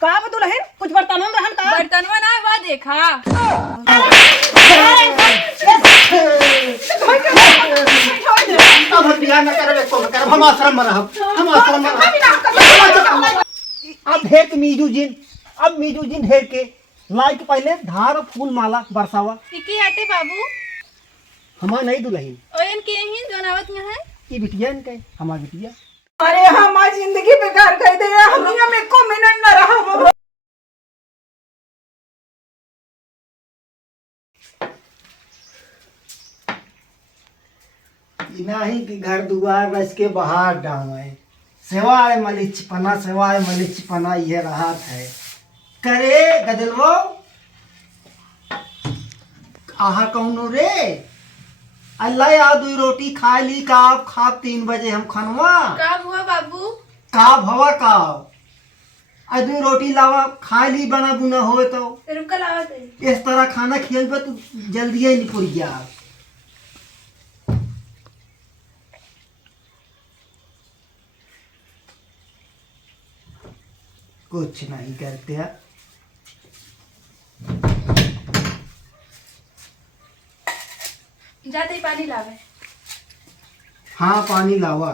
का दुल्हन कुछ बर्तन में रहन का बर्तनवा ना हुआ देखा। अब हम बियाह न करबे को न करब, हम आश्रम में रहब, हम आश्रम में रहब। अब हेक मीजू जिन, अब मीजू जिन हेर के लाइक पहले धार फूल माला बरसावा। की हटे बाबू हमार नहीं दुल्हन ओयन के ही जोनावत में है ई बिटिया न कहे हमार बिटिया। अरे हमारी जिंदगी बेकार कर दे, हम यहाँ में को मिनट न रहा। नहीं कि घर दुआर रच के बाहर डावे, सेवाय मलिचपना सेवाय मलिचपना ये राहत है। करे गदलवो आहा कौनो रे अल्लाह या दुई रोटी खा ली का खा 3 बजे हम खनवा का हुआ बाबू का भवा का आ दुई रोटी लावा खा ली बना बुना हो तो रुका लावत है। इस तरह खाना खिलाइबा तो जल्दी ही नहीं पुर गया। कुछ नहीं करते जाते ही पानी लावे। हाँ पानी लावा।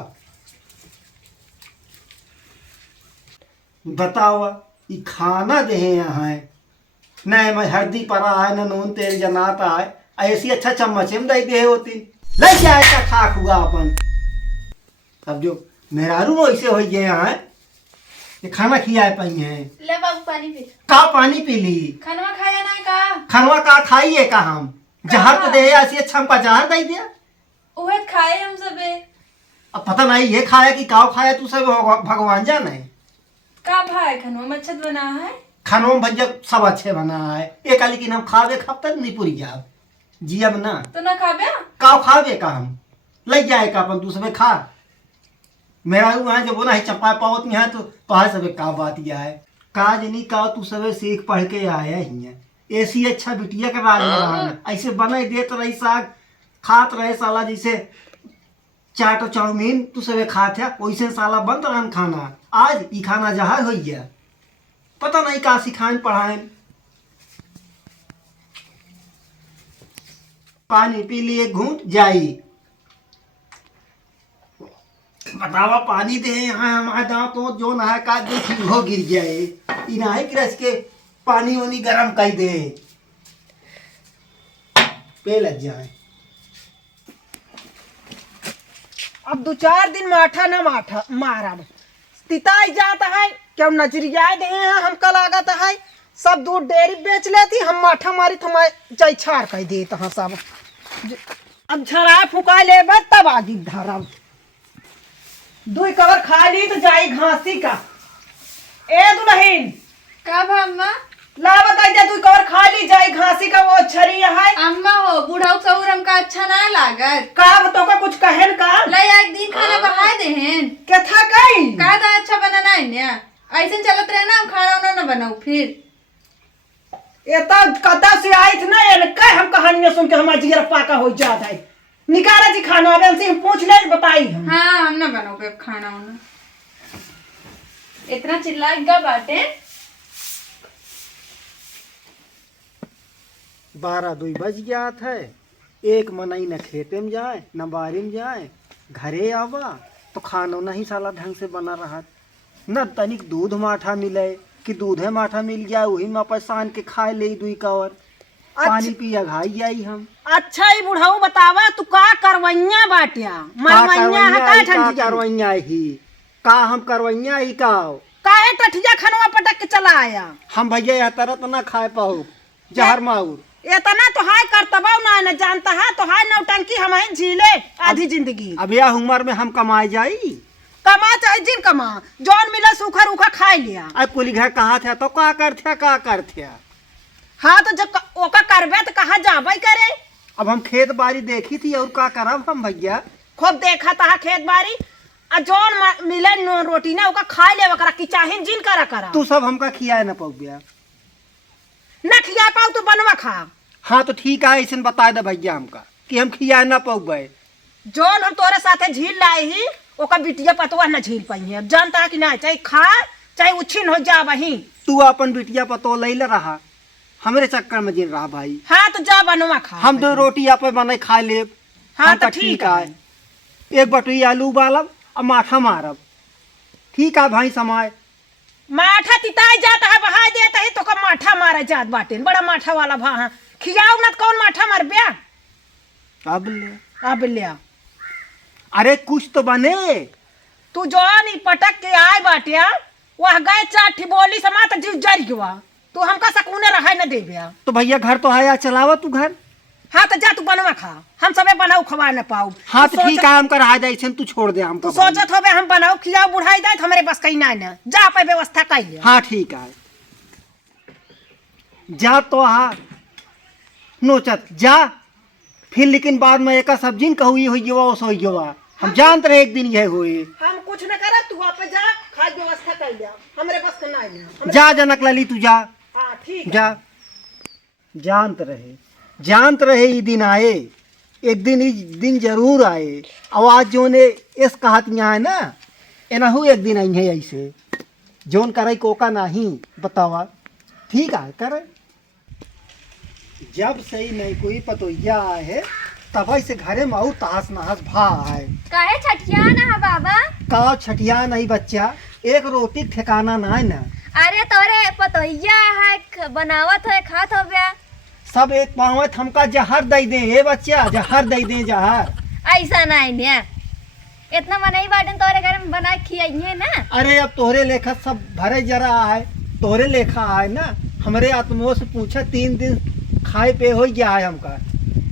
बतावा ये खाना दे यहाँ है न मैं हल्दी पड़ा है न नून तेल जनाता है, ऐसी अच्छा चम्मच में दे होती ले जाए का खाक हुआ अपन। अब जो मेहरारू ऐसे हो गए यहाँ है ये खाना खिया पाई है। ले बाबू पानी पी। का पानी पी ली खानवा खाया ना का खनवा का खाइए का हम जहर तो दे ऐसी अच्छा हमका जहर दे दिया। ओहे खाए हम सबे। अब पता नहीं ये खाया कि काव खाया तू सब भगवान जाने का भाई खनवा मच्छद बना है। खानों में भैया सब अच्छे बना है एक लेकिन हम खावे खाब तक नहीं पूरी जाब जी अब ना तो ना खाबे काव खावे का हम लग जाए का अपन दूसरे खा मेरा वहाँ जब बोला है चप्पा पावत में है तो है सब का बात यह है का जनी का तू सब सीख पढ़ के आया ही ऐसी अच्छा बिटिया का राज में रहना ऐसे बना देत रही साग खात रहे साला जैसे चाट और चाउमीन तू सब खात है वैसे साला बंद रहन खाना आज ई खाना जहर हो गया पता नहीं का सिखाएं पढ़ाएं। पानी पी लिए घूट जाई बतावा पानी दे यहाँ हमारे दांत तो जो नहा का देखी हो गिर जाए इनाही कि रस के पानी वानी गरम कर दे पे लग जाए। अब 2-4 दिन माठा न माठा मारा तिताई जाता है क्या नजरिया दे हम कल लागत है सब दूध डेयरी बेच लेती हम माठा मारी तुम्हारे जय छाड़ कह दे तहाँ सब अब झरा फुका ले तब आगी धरब 2 कवर खा ली तो जाई घासी का ए दुल्हन का भा अम्मा ला बताई दे 2 कवर खा ली जाई घासी का वो छरिया है। अम्मा हो बूढ़ा सऊर हमका अच्छा ना लागत का तो का कुछ कहन का ले एक दिन खाना बहाए देहन क्या था कई का था अच्छा बनाना है ना ऐसे चलत रहे ना हम खाना उना ना बनाऊ फिर ये तब कदा से आई थी ना ये कह हम कहानियां सुन के हमारा जिगर पाका हो जाता है निकारा जी खाना अब हमसे हम पूछ ले बताई हम हाँ हम ना बनाओगे खाना उना इतना चिल्लाएगा बाटे 12-2 बज गया था एक मनई न खेते में जाए न बारी में जाए घरे आवा तो खाना नहीं साला ढंग से बना रहा न तनिक दूध माठा मिले कि दूधे माठा मिल गया वही में परेशान के खाए ले 2 कवर पानी पिया घाई जाई हम। अच्छा ही बुढ़ाऊ बतावा तू का करवैया बाटिया मरवैया है का ठंडी करवैया ही का हम करवैया ही का काहे टठिया खनवा पटक के चला आया हम भैया या तरत ना खाए पाऊ जहर माऊर इतना तो हाय करतबा ना न जानता है तो हाय नौटंकी हम ही झीले आधी जिंदगी अब यह उम्र में हम कमाए जाई कमा चाहे जिन कमा जौन मिला सूखा रूखा खाए लिया। अब कुली घर कहा थे तो का करते हाँ तो जब ओका करबे तो कहाँ जाबे करे। अब हम खेत बाड़ी देखी थी और का करब हम भैया खूब देखा था खेत बाड़ी आ जौन मिले रोटी ना ओका खाए ले वकरा की चाहे जिन करा तू सब हमका खियाए न पाऊ गया न खिया पाऊ तो बनवा खा। हाँ तो ठीक है ऐसे बता दे भैया हमका कि हम खियाए न पाऊ गए जौन हम तोरे साथे झील लाए ही ओका बिटिया पतवा न झील पाई है। अब जानता है कि ना चाहे खा चाहे उछिन हो जा वही। तू अपन बिटिया पतो ले ले रहा, हमरे चक्कर में जिन रहा भाई। हाँ तो जा बनवा खा। हम 2 रोटी आप बने खा ले। हाँ तो ठीक है। एक बटुई आलू उबालब और माठा मारब। ठीक है भाई समय। माठा तिताई जाता है बहा देता है तो का माठा मारा जात बाटे, बड़ा माठा वाला भा। खियाऊ न कौन माठा मार ब्या। अब ले अरे कुछ तो बने। तू जो नहीं पटक के आए बाटिया वह गए 4 ठी बोली समा तो जीव जर गया। तू हमका सकूने रहा न देबिया। तो भैया घर तो है, चलावा तू घर। हाँ तो जा तू बनवा खा, हम सबे बनाऊ खवा न पाऊ। हाँ तो ठीक है, हम कर आ जाए तू छोड़ दे हम। तू सोचत होबे हम बनाऊ खियाऊ बुढ़ाई जाए तो हमारे बस कहीं ना न जा पे व्यवस्था कर ले। हाँ ठीक है, जा तो हाँ नोचत जा फिर, लेकिन बाद में एक सब्जी न कहू हो गया वो सो गया। हम जानते रहे एक दिन यह हुए। हम कुछ न करा, तू आप जा खाद व्यवस्था कर ले, हमारे बस का ना है। जा जनक लली तू जा। हाँ ठीक जा। जानत रहे ये दिन आए, एक दिन जरूर आए। और आज जो ने इस कहातियाँ है ना, एनाहू एक दिन आई है ऐसे जोन करे कोका नहीं बतावा। ठीक है करे, जब सही नहीं कोई पतोइया आए है तब से घरे में और तहस नहस भा है। काहे छठिया ना है बाबा? का छठिया नहीं बच्चा, एक रोटी ठिकाना ना है ना। अरे तोरे पतोहिया है बनावत है खात हो गया। सब एक पावत हमका जहर दे दे ए बच्चा, जहर दे दे जहर। ऐसा नहीं ने इतना मनई बाटन तोरे घर में बना खियाइए ना। अरे अब तोहरे लेखा सब भरे जरा है, तोहरे लेखा है ना। हमरे आत्मों से पूछा 3 दिन खाए पे हो गया है हमका।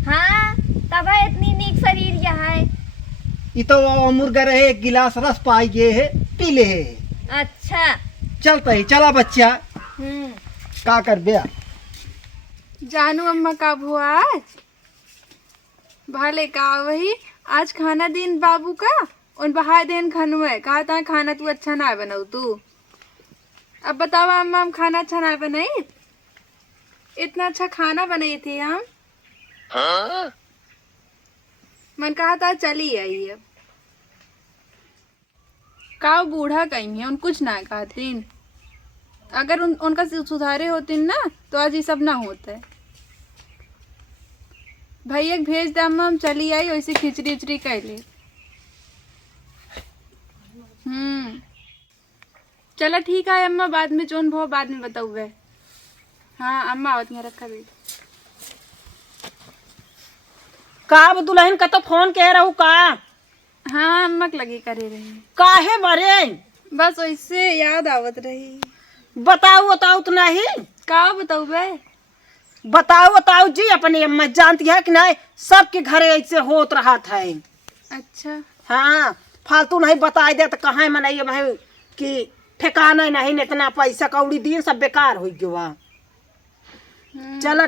हाँ तब है इतनी नीक शरीर यह है। ये तो मुर्गा रहे 1 गिलास रस पाई गए है, पी ले है। अच्छा चलता ही चला बच्चा, का कर बया। जानू अम्मा का हुआ आज भाले का वही आज खाना दिन बाबू का उन बहाय दिन खानू है। कहा था खाना तू अच्छा ना बनाऊ तू। अब बतावा अम्मा, हम खाना अच्छा ना बनाई? इतना अच्छा खाना बनाई थी हम। मन कहा था चली आई। अब का बूढ़ा कहीं है, उन कुछ ना कहतीन। अगर उनका सुधारे होती ना तो आज ये सब ना होता। भैया भेज दे अम्मा, हम चली आई वैसे खिचड़ी उचड़ी कर ली। चलो ठीक है अम्मा, बाद में जोन भो बाद में बताऊँ। हाँ अम्मा आवत में रखा भी। का अब दुल्हन का तो फोन कह रहू का? हाँ अम्मा के लगी करे रही। काहे बरे? बस वैसे याद आवत रही। बताओ तो नहीं। का बताऊ बे? बताओ जी, अपने अम्मा जानती है कि नहीं, सबके घरे ऐसे होत रहा था। अच्छा हाँ फालतू नहीं बताई दे तो कहाँ मनाइए भाई कि ठिकाना नहीं, इतना पैसा कौड़ी दिन सब बेकार हो गया। चल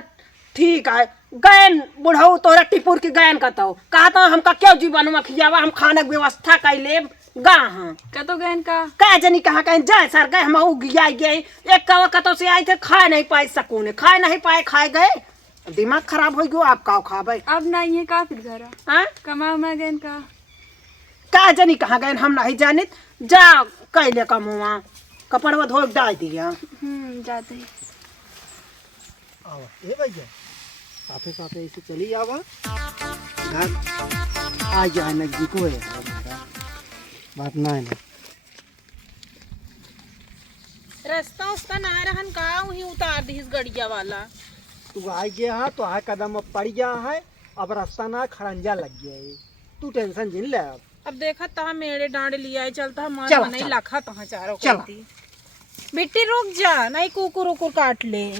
ठीक है, गैन बुढ़ऊ तोरा टिपुर की गैन कहता कहता हमका क्यों जीवन में खियावा, हम खाने की व्यवस्था कर ले गा। हाँ कतो गहन का कह जनी कहाँ कहीं जाए सर गए, हम गिया गए। एक कवा कतो से आए थे, खाए नहीं पाए सकूने, खाए नहीं पाए, खाए गए, दिमाग खराब हो गया। आप का खावे अब नहीं है का फिर घर कमा उमा गहन का जनी कहाँ गए हम नहीं जानित। जा कैले कमुआ कपड़वा धो डाल दिया। जाते ए भैया साथे साथे ऐसे चली आवा घर आ जाए नजदीक हो हमारा बात ना है। रास्ता उसका ना रहन का वही उतार दी गड़िया वाला। तू आ गया है तो आ कदम अब पड़ गया है, अब रास्ता ना खड़ंजा लग गया है। तू टेंशन जिन ले। अब देखा तहा मेरे डांड लिया चलता हमारा चला, नहीं चला। लखा तहा चारों चला। करती। बिट्टी रुक जा, नहीं कुकुर उकुर काट ले।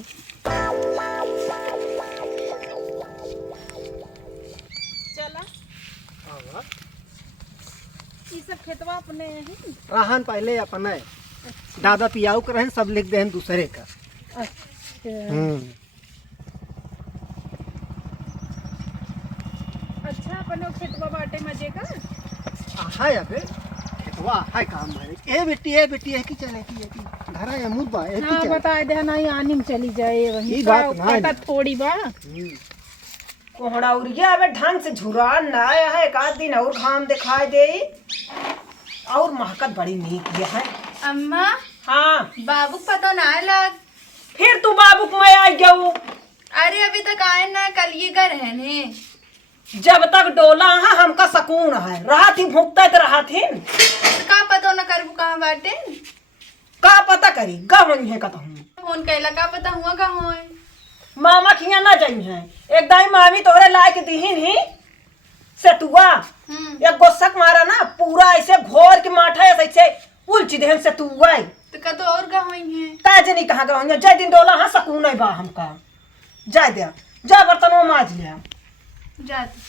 चला ये सब खेतवा अपने ही रहन पहले अपने दादा पियाऊ के रहन, सब लिख दे दूसरे का। अच्छा अपने खेतवा बाटे मजे का। है अबे खेतवा है काम हमारे। ए बेटी है कि चले की घर है मुर्बा है हाँ बताए दे ना, आनी में चली जाए वही ई बात ना है। थोड़ी बा कोहड़ा उड़िया अब ढंग से झुरान ना आया है, एक आध दिन और घाम दिखाई दे और महकत बड़ी नीक है। अम्मा हाँ बाबू को पता ना लग। फिर तू बाबू को मैं आई गऊ। अरे अभी तक आए ना, कल ये घर है ने। जब तक डोला है हमका सकून है, रहा थी भूखता तो रहा थी। तो का पता ना करबू कहाँ बाटे। का पता करी गवई है कहूँ फोन कैला का पता हुआ कहाँ है। मामा खिया ना जाई है। एक दाई मामी तोहरे लाए के दीहिन ही सेतुआ। एक गोसक मारा ना पूरा ऐसे घोर के माठा ऐसे उलची देहन सेतुआ। तो का तो और कहाँ है। ताज नहीं कहा गए जय दिन डोला हाँ सकून है बा हमका। जाय दे जा बर्तन वो माज लिया जाते।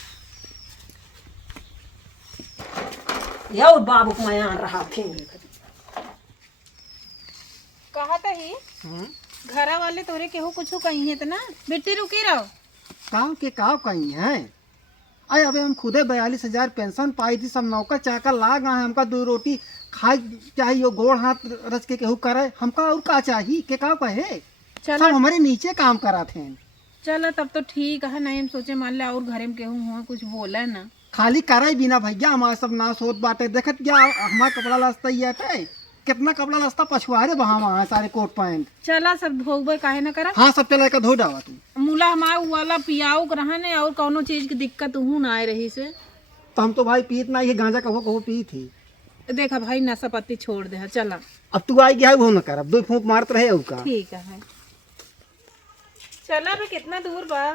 यार बाबू को मैं यहाँ रहा थी। कहा था ही घरा वाले तोरे केहू कुछ कही है ना बेटी रुकी रहो। काम के काम कहीं है। अरे अबे हम खुदे 42,000 पेंशन पाई थी, सब नौकर चाकर लाग आए, हमका 2 रोटी खाई चाहिए, गोड़ हाथ रच के केहू करे, हमका और का चाहिए के का कहे। चलो सब हमारे नीचे काम करा थे। चलो तब तो ठीक है। नहीं हम सोचे मान ले और घरे में केहू हुआ कुछ बोला ना। खाली कराई बिना भैया हमारे सब ना सोच बाटे। देखत क्या हमारा कपड़ा लस्ता ही है, कितना कपड़ा लस्ता पछुआरे बहा वहाँ सारे कोट पैंट। चला सब धोबे काहे ना करा। हाँ सब चला के धो डावा तू। मूला हमारा वाला पियाऊ रहा ने और कौनो चीज की दिक्कत हूँ ना आए रही से। तो हम तो भाई पीत ना ये गांजा कहो कहो पी थी। देखा भाई नशा पत्ती छोड़ दे। चला अब तू आई गया वो न कर, अब 2 फूंक मारत रहे उसका। ठीक है। चला भी कितना दूर बा।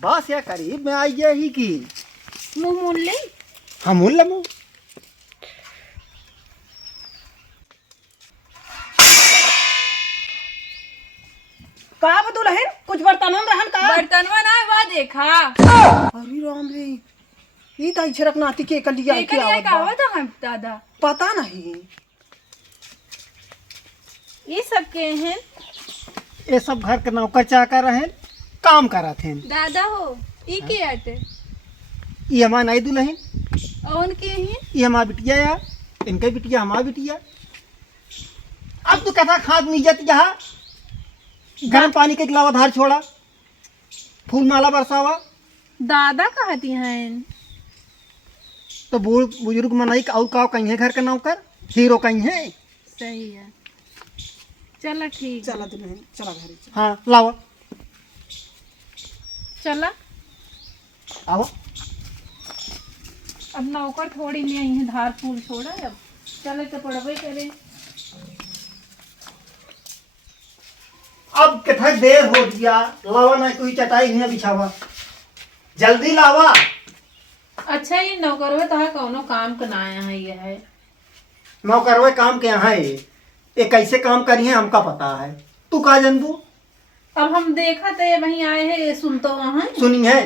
बस या करीब में आई गया ही की। मुँह मूल ले। हम मुल लमू का बतूल है कुछ बर्तन हम रहन का। बर्तनवा ना वा देखा। अरे राम रे ये तो झरक नाती के कर लिया देखा लिया का हुआ था हम दादा। पता नहीं ये सब के हैं। ये सब घर के नौकर चाकर रहे, काम करा थे। दादा हो ई के आते ये हमारा नहीं दुल्हन, और के हैं। ये हमारा बिटिया या इनका बिटिया हमारा बिटिया। अब तो कथा खाद नीजत यहाँ गर्म पानी के गिलावा धार छोड़ा, फूल माला बरसावा। दादा कहती हैं। तो बूढ़ बुजुर्ग मनाई और का कहीं है घर का नौकर, हीरो कहीं है। सही है। चला ठीक। चला दुल्हन चला घरे चला। हाँ लावा चला आओ। अब नौकर थोड़ी में आई है धार फूल छोड़ा। अब चले तो पड़बे करे। अब कितना देर हो गया, लावा ना कोई चटाई नहीं बिछावा, जल्दी लावा। अच्छा ये नौकर तो है कौनो काम का ना आया है ये है। नौकरवे काम के यहाँ है, ये कैसे काम करी है हमका पता है, तू का जानबू। अब हम देखा तो ये वहीं आए हैं ये सुन तो वहाँ। सुनी है,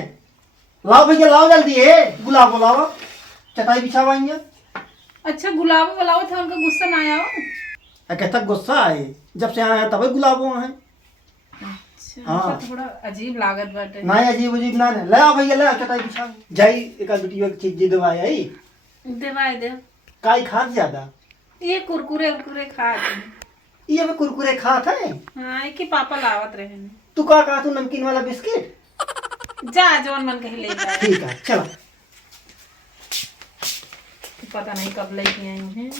लाओ भैया लाओ जल्दी है, गुलाब बुलावा चटाई बिछावा यहाँ। अच्छा गुलाब बुलाओ थे उनका गुस्सा ना आया हो। कहता गुस्सा आए, जब से आए हैं तभी गुलाब वहाँ है। अच्छा हाँ। तो थोड़ा अजीब लागत बाटे। ना अजीब अजीब ना ले आओ भैया ले आओ चटाई बिछा जाई। एक बिटिया की चीज दवाई आई देवाए दे। काई खात ज्यादा, ये कुरकुरे उरकुरे खा के। ये हमें कुरकुरे खात है। हाँ एक ही पापा लावत रहे हैं। तू का कहा तू नमकीन वाला बिस्किट। जा जौन मन कहीं ले जा। ठीक है चलो। पता नहीं कब लेके आई हैं।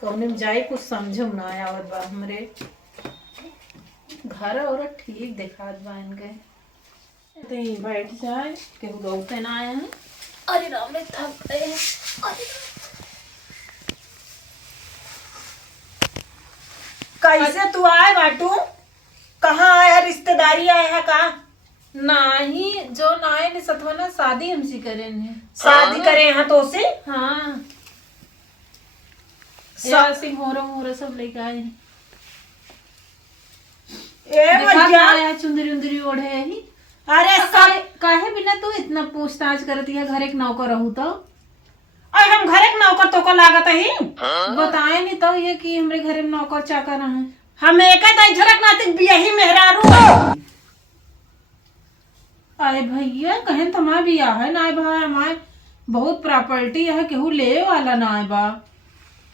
कौने में जाए कुछ समझम ना आया और बा हमरे घर और ठीक दिखात बा इनके। ते बैठ जाए केहू गौते ना आया है। अरे राम रे थक गए हैं। अरे कैसे तू आए बाटू, कहाँ आए है, रिश्तेदारी आए है का। नाही जो नाए ने सतवना शादी हमसे करे ने। शादी करे हैं तो से। हाँ सिंह हो सब लेके आए हैं। ए देखा भैया आया चुंदरी उंदरी ओढ़े ही। अरे सब काहे बिना तू इतना पूछताछ करती है घर एक नौकर रहू तो। अरे हम घर एक नौकर तो को लागत ही। बताए नहीं तो ये कि हमरे घर में नौकर चाकर है। हम एक झरक नातिक बियही मेहरारू। अरे भैया कहें तमा बिया है ना भाई हमारे बहुत प्रॉपर्टी है केहू ले वाला ना बा।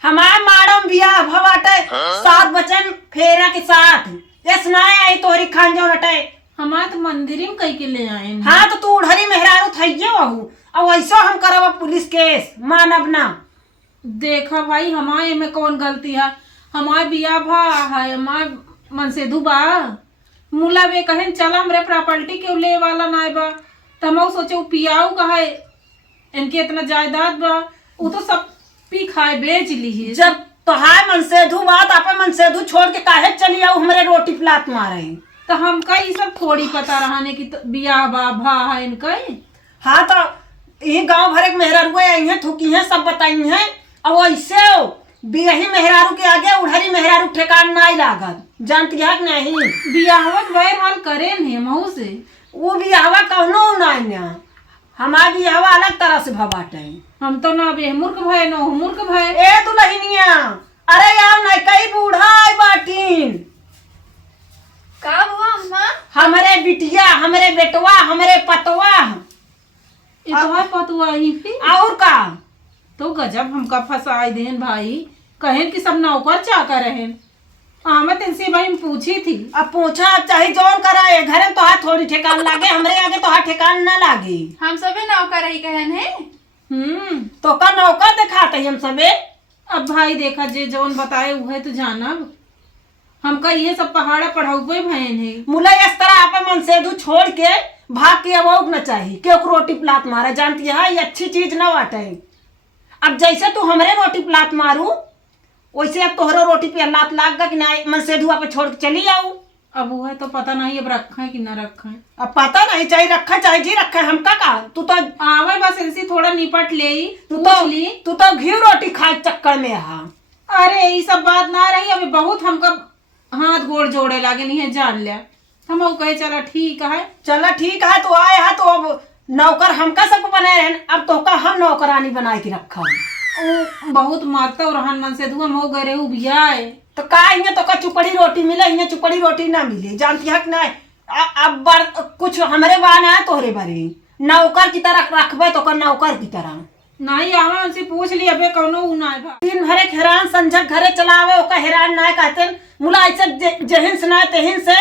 हमारे माड़म बियाह भवाटे 7 बचन फेरा के साथ यस ना आई तोहरी खान जो हटे। हमारे तो मंदिर में कई के ले आए हैं। हाँ तो तू उधरी मेहरारू थइये वहू अब ऐसा हम करब पुलिस केस मानब ना। देखा भाई हमारे में कौन गलती है। हमार बिया भा है हमार मन से दुबा मुला बे कहन चला हमरे प्रॉपर्टी के ले वाला नाय बा त हम सोचे पियाऊ कहे इनके इतना जायदाद बा वो तो सब पी खाए बेच ली। जब तोहार मन से धू बात आपे मन से धू छोड़ के काहे चली आओ हमरे रोटी प्लाट मारे। तो हमका ये सब थोड़ी पता रहने की बिया बा भा है इनका। हाँ तो ये गांव भरे के मेहरारू आई हैं थुकी हैं सब बताई हैं अब ऐसे बियही मेहरारू के आगे उड़हरी मेहरारू ठेकान नहीं लागत जानती है कि नहीं। बियाहवा वैर हाल करे नहीं महू से वो बियाहवा कहनो नहीं हमार बियाहवा अलग तरह से भबाटे। हम तो ना बे मूर्ख भय न मूर्ख भय। ए दुल्हनिया अरे यार नहीं कई बूढ़ा आई बाटीन का हुआ अम्मा? हमरे बिटिया हमरे बेटवा हमरे पतवा इतना पतुआ ही फिर और का तो गजब हमका फंसाई देन भाई कहें कि सब नौकर चाकर रहें। आमद इनसे भाई पूछी थी अब पूछा अब चाहे जोन कराए घर में तो हाथ थोड़ी ठेकान लागे हमरे आगे तो हाथ ठेकान ना लागे। हम सबे नौकर ही कहन है। तो का नौकर दिखाते हम सबे। अब भाई देखा जे जौन बताए वह तो जानब हमका ये सब पहाड़ा पढ़ाऊबे भयन है। मुला इस तरह आप मन से दू छोड़ के भाग के अब न चाहिए क्यों रोटी प्लाट मारा जानती है ये अच्छी चीज ना बाटे। अब जैसे तू हमरे रोटी प्लाट मारू वैसे अब तोहरे रोटी पे लात लाग गा कि नहीं मन से धुआ पे छोड़ के चली आऊ। अब वो है तो पता नहीं अब रखा है कि ना रखा है। अब पता नहीं चाहे रखा चाहे जी रखा है हमका का तू तो आवे बस इनसे थोड़ा निपट ले तू तो घी रोटी खाए चक्कर में हा। अरे ये सब बात ना रही अभी बहुत हमका हाथ गोड़ जोड़े लागे नहीं है जान लिया हम कहे चला ठीक है चला ठीक है तो आए है तो अब नौकर हमका सबको बनाए रहे अब तो का हम नौकरानी बनाए के रखा बहुत मारता और रहन मन से धुआं हो गए बिया तो का हियां तो का चुपड़ी रोटी मिले हियां चुपड़ी रोटी ना मिले जानती है कि नहीं। अब कुछ हमरे बाना है तोहरे बारे नौकर की तरह रखबे तो का नौकर की तरह नहीं आवा उनसे पूछ ली अबे कौनो ना है दिन भरे हैरान संझक घरे चलावे ओका हैरान ना कहते मुला ऐसे जहिन से ना तेहिन से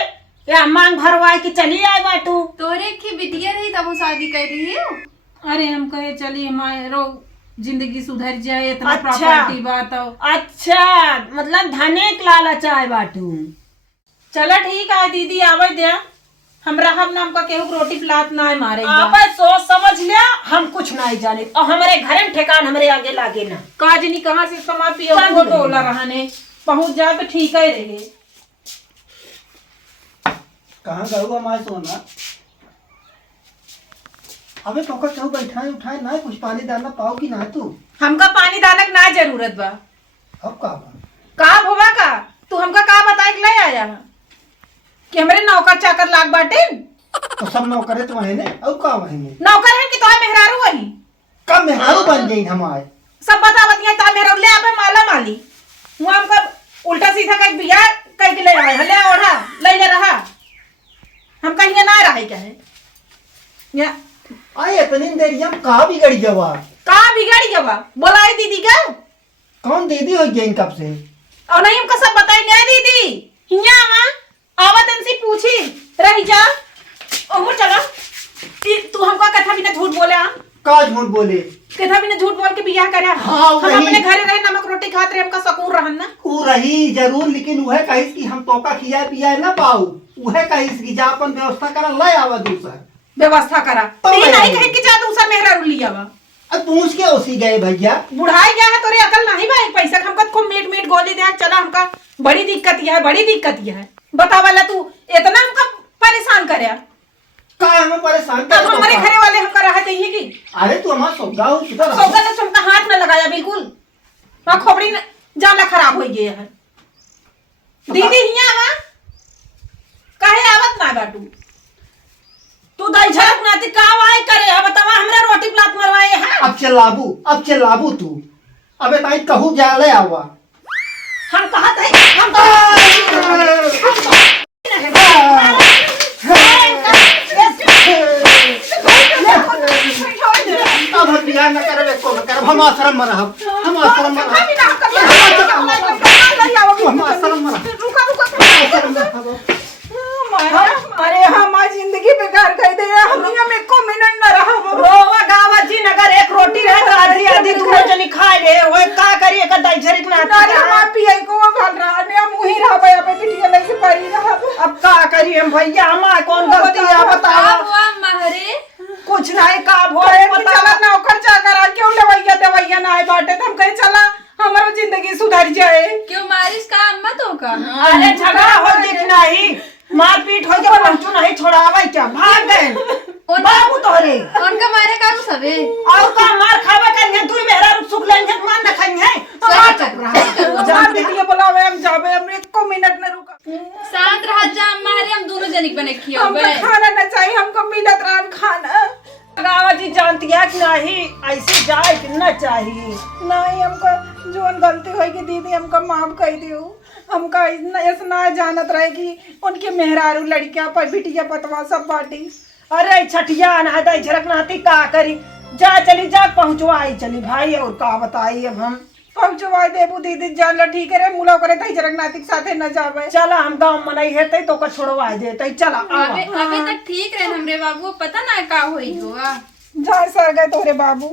या मांग भरवाए कि चली आए बाटू तोरे की बिटिया रही तब वो शादी कर रही है। अरे हम कहे चली हमारे जिंदगी सुधर जाए इतना अच्छा। प्रॉपर्टी बात हो। अच्छा मतलब धने के लालच आए बाटू। चला ठीक है दीदी आवे दे हम रहब ना हमका केहू रोटी प्लाट ना मारे आप सोच समझ लिया हम कुछ नहीं जाने और हमारे घर में ठेकान हमारे आगे लागे ना काजनी कहाँ से समा पियो टोला रहने पहुंच जाए तो ठीक ही रहे। कहाँ गऊ हमारे सोना अबे तो का क्यों बैठाए उठाए ना कुछ पानी डालना पाओ कि ना तू हमका पानी डालक ना जरूरत बा। अब का कहा भोबा का तू हमका का बताए के ले आया कि हमरे नौकर चाकर लाग बाटे तो सब नौकरे तो वही ने अब का वही ने नौकर है कि तो मेहरारू वही कब मेहरारू बन गई हमारे सब बतावत है ता मेहरारू ले आपे माला माली हुआ हमका उल्टा सीधा का बिया कह के ले आए ले ओढ़ा ले रहा हम कहीं ना रहे क्या है या आए इतनी देर हम कहाँ बिगड़ गवा कहाँ बिगड़ी गवा बोलाए दीदी का कौन दीदी हो गई कब से और नहीं हमका सब बताई नहीं दीदी हिया आवत इनसे पूछी रही जा ओमर चला तू हमका कथा भी ना झूठ बोले का झूठ बोले कथा भी ना झूठ बोल के बियाह करे हाँ, हम अपने घरे रहे नमक रोटी खाते रहे हमका सकून रहन ना वो रही जरूर लेकिन वह कहिस कि हम तोका खिया पिया ना पाऊ वह कहिस कि जा अपन व्यवस्था करा ले आवा दूसर व्यवस्था करा तो नहीं मैं- नहीं कहे कि जा दूसरा मेहरा रुली आवा अब पूछ के उसी गए भैया बुढ़ाई गया है तोरे अकल नहीं भाई पैसा हमका खूब मीट मीट गोली दे चला हमका बड़ी दिक्कत यह है बड़ी दिक्कत यह है बता वाला तू इतना हमका परेशान करे का हमें परेशान अब हमारे घरे वाले हमका रहा चाहिए कि अरे तू हमारा सौदा हो किधर सौदा ने तुमका हाथ न लगाया बिल्कुल वहाँ खोपड़ी न जाला खराब हो गई है दीदी हिया आवा काहे आवत ना बाटू तू दाई झलक नाती का आए करे अब बतावा हमरा रोटी प्लाट मरवाए है अब चलाबू तू अबे ताई कहू जा ले आवा हम कहत है हम अब हम बियाह न करबे को न करब हम आश्रम में रहब हम आश्रम में रहब हम आश्रम में रहब अरे हमारी जिंदगी बेकार कर दे हम में को मिनट न रहा रोवा गावा जी नगर एक रोटी रहे तो आधी आधी दीदी तू जनी खाए रे ओए का करिए का दाई झरिक ना अरे हम पिए को भल रहा ने हम ही रहा बे पे बिटिया लेके पड़ी रहा अब का करिए हम भैया हमार कौन गलती है बताओ हुआ महरे कुछ नहीं का भोर चला बता नौकर चाकर क्यों लेवैया देवैया ना आए बाटे तो हम कहे चला हमारा जिंदगी सुधर जाए। क्यों मारिस का अम्मा तो का अरे झगड़ा हो जित नहीं मारपीट हो जब पहुंचू नहीं छोड़ावे क्या भाग गए बाबू तोरे उनका मारे का सबे और का मार खावे कन्या तू मेरा रुक सुख लेंगे मान न खाएंगे चुप रहा जा बिटिया बुलावे हम जावे हम एक को मिनट न रुका शांत रह जा मारे हम दोनों जनिक बने खियो हमको खाना न चाहिए हमको मिलत रहन खाना। गावा जी जानती है कि नहीं ऐसे जाए कि न चाहिए नहीं हमको जोन गलती होगी दीदी हमको माफ कर दियो हमका ऐसा ना जानत रहे कि उनके मेहरारू लड़कियां पर बिटिया पतवा सब बाटी। अरे छठिया ना दई झरक नाती का करी जा चली जा पहुंचवाई चली भाई और का बताई अब हम पहुंचवाई देबू दीदी जान ला ठीक है रे मुला करे तई जरगनाती के साथे न जावे चला हम गांव में नहीं हेते तो का छोड़वाई देते चला अबे अबे तक ठीक रहे हमरे बाबू पता ना का होई होगा जा सर गए तोरे बाबू।